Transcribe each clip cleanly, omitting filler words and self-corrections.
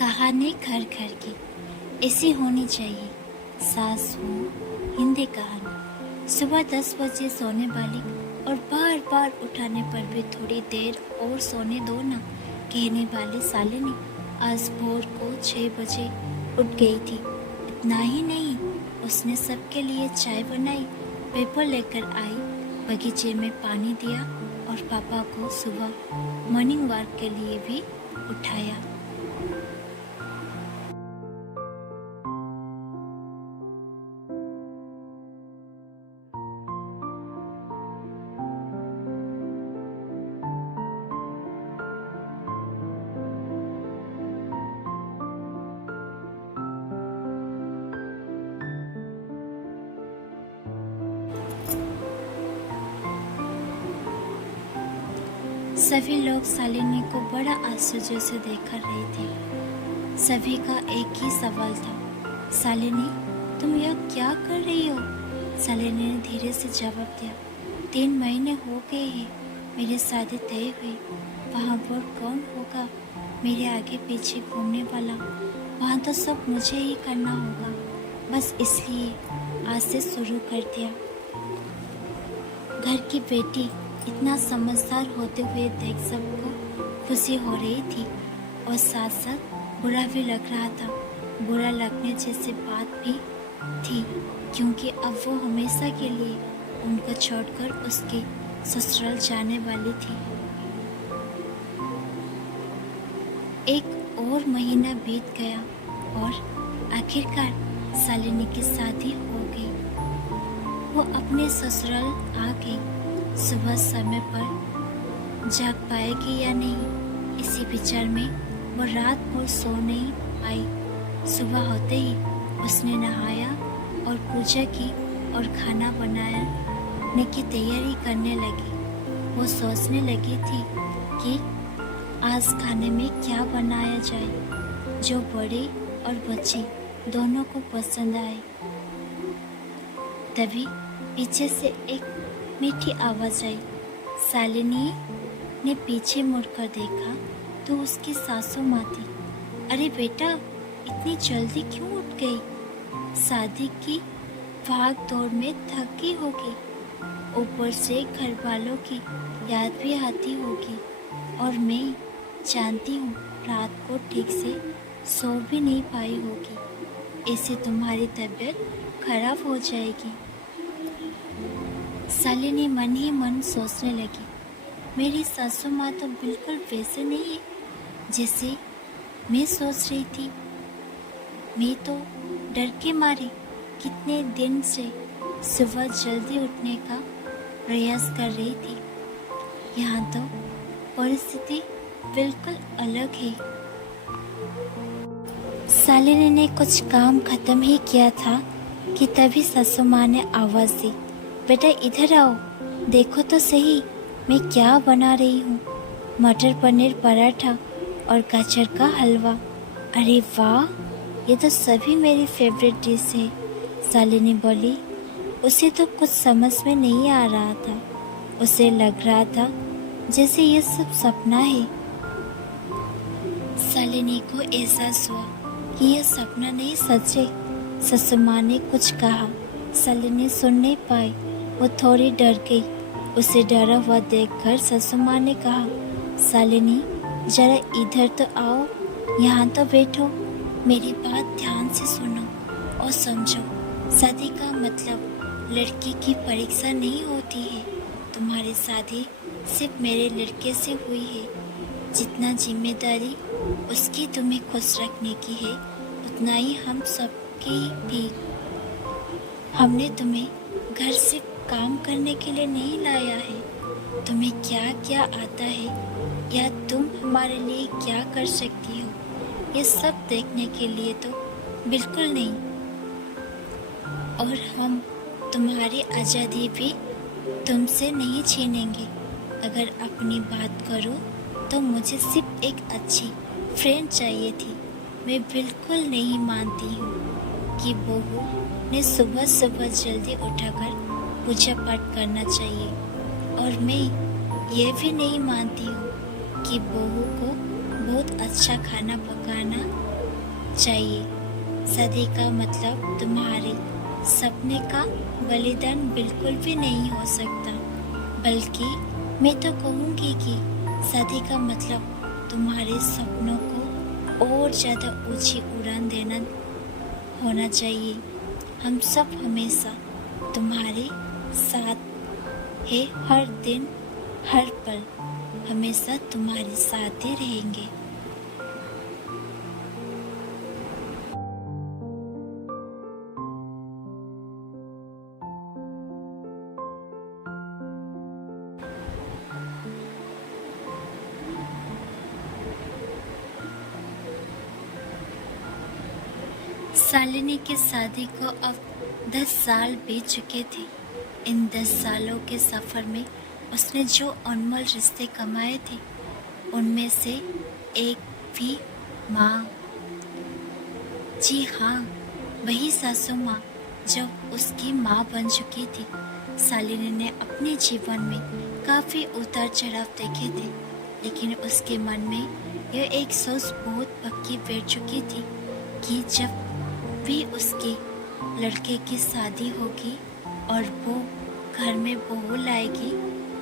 कहानी घर घर की ऐसी होनी चाहिए। सास हो हिंदी कहानी। सुबह 10 बजे सोने वाली और बार बार उठाने पर भी थोड़ी देर और सोने दो ना कहने वाली शालिनी आज भोर को 6 बजे उठ गई थी। इतना ही नहीं, उसने सबके लिए चाय बनाई, पेपर लेकर आई, बगीचे में पानी दिया और पापा को सुबह मॉर्निंग वॉक के लिए भी उठाया। सभी लोग शालिनी को बड़ा आश्चर्य से देख रहे थे। सभी का एक ही सवाल था, शालिनी तुम यह क्या कर रही हो? शालिनी ने धीरे से जवाब दिया, 3 महीने हो गए हैं मेरी शादी तय हुई। वहाँ पर कौन होगा मेरे आगे पीछे घूमने वाला? वहाँ तो सब मुझे ही करना होगा। बस इसलिए आज से शुरू कर दिया। घर की बेटी इतना समझदार होते हुए देख सबको खुशी हो रही थी और साथ साथ बुरा भी लग रहा था। बुरा लगने जैसी बात भी थी क्योंकि अब वो हमेशा के लिए उनको छोड़कर उसके ससुराल जाने वाली थी। एक और महीना बीत गया और आखिरकार शालिनी की शादी हो गई। वो अपने ससुराल आ गई। सुबह समय पर जाग पाएगी या नहीं, इसी विचार में वो रात भर सो नहीं पाई। सुबह होते ही उसने नहाया और पूजा की और खाना बनाने की तैयारी करने लगी। वो सोचने लगी थी कि आज खाने में क्या बनाया जाए जो बड़े और बच्चे दोनों को पसंद आए। तभी पीछे से एक मीठी आवाज आई। शालिनी ने पीछे मुड़कर देखा तो उसकी सासू माँ थी। अरे बेटा, इतनी जल्दी क्यों उठ गई? शादी की भाग दौड़ में थक गई होगी, ऊपर से घर वालों की याद भी आती होगी और मैं जानती हूँ रात को ठीक से सो भी नहीं पाई होगी, ऐसे तुम्हारी तबीयत खराब हो जाएगी। शालिनी मन ही मन सोचने लगी, मेरी सासू माँ तो बिल्कुल वैसे नहीं है जैसे मैं सोच रही थी। मैं तो डर के मारे कितने दिन से सुबह जल्दी उठने का प्रयास कर रही थी। यहाँ तो परिस्थिति बिल्कुल अलग है। शालिनी ने कुछ काम खत्म ही किया था कि तभी सासू माँ ने आवाज़ दी, बेटा इधर आओ, देखो तो सही मैं क्या बना रही हूँ। मटर पनीर पराठा और गाजर का हलवा। अरे वाह, ये तो सभी मेरी फेवरेट डिश है। शालिनी बोली। उसे तो कुछ समझ में नहीं आ रहा था। उसे लग रहा था जैसे ये सब सपना है। शालिनी को एहसास हुआ कि यह सपना नहीं सच है। ससुर माँ ने कुछ कहा, शालिनी सुन नहीं पाई। वो थोड़ी डर गई। उसे डरा हुआ देखकर ससुर माँ ने कहा, शालिनी जरा इधर तो आओ, यहाँ तो बैठो, मेरी बात ध्यान से सुनो और समझो। शादी का मतलब लड़की की परीक्षा नहीं होती है। तुम्हारी शादी सिर्फ मेरे लड़के से हुई है। जितना जिम्मेदारी उसकी तुम्हें खुश रखने की है उतना ही हम सबकी भी। हमने तुम्हें घर से काम करने के लिए नहीं लाया है। तुम्हें क्या क्या आता है या तुम हमारे लिए क्या कर सकती हो, ये सब देखने के लिए तो बिल्कुल नहीं। और हम तुम्हारी आज़ादी भी तुमसे नहीं छीनेंगे। अगर अपनी बात करो तो मुझे सिर्फ एक अच्छी फ्रेंड चाहिए थी। मैं बिल्कुल नहीं मानती हूँ कि बहू ने सुबह सुबह जल्दी उठाकर पूजा पाठ करना चाहिए, और मैं ये भी नहीं मानती हूँ कि बहू को बहुत अच्छा खाना पकाना चाहिए। सदी का मतलब तुम्हारे सपने का बलिदान बिल्कुल भी नहीं हो सकता, बल्कि मैं तो कहूँगी कि सदी का मतलब तुम्हारे सपनों को और ज़्यादा ऊंची उड़ान देना होना चाहिए। हम सब हमेशा तुम्हारे साथ है, हर दिन हर पल हमेशा तुम्हारे साथ ही रहेंगे। शालिनी की शादी को अब 10 साल बीत चुके थे। इन 10 सालों के सफ़र में उसने जो अनमोल रिश्ते कमाए थे, उनमें से एक भी माँ, जी हाँ, वही सासू माँ जो उसकी माँ बन चुकी थी। शालिनी ने अपने जीवन में काफ़ी उतार चढ़ाव देखे थे, लेकिन उसके मन में यह एक सोच बहुत पक्की बैठ चुकी थी कि जब भी उसके लड़के की शादी होगी और वो घर में बहू लाएगी,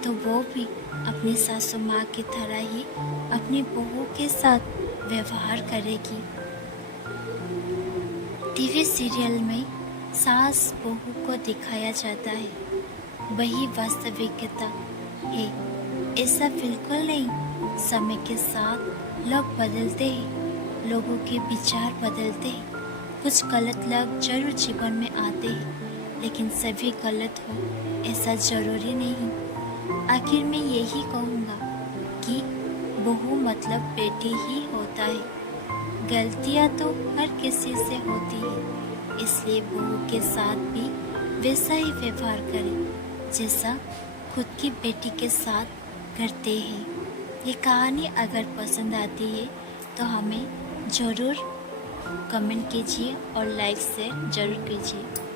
तो वो भी अपनी सासू माँ की तरह ही अपनी बहू के साथ व्यवहार करेगी। टीवी सीरियल में सास बहू को दिखाया जाता है, वही वास्तविकता है। ऐसा बिल्कुल नहीं। समय के साथ लोग बदलते हैं, लोगों के विचार बदलते हैं। कुछ गलत लोग जरूर जीवन में आते हैं, लेकिन सभी गलत हो ऐसा जरूरी नहीं। आखिर में यही कहूँगा कि बहू मतलब बेटी ही होता है। गलतियाँ तो हर किसी से होती है, इसलिए बहू के साथ भी वैसा ही व्यवहार करें जैसा खुद की बेटी के साथ करते हैं। ये कहानी अगर पसंद आती है तो हमें ज़रूर कमेंट कीजिए और लाइक शेयर ज़रूर कीजिए।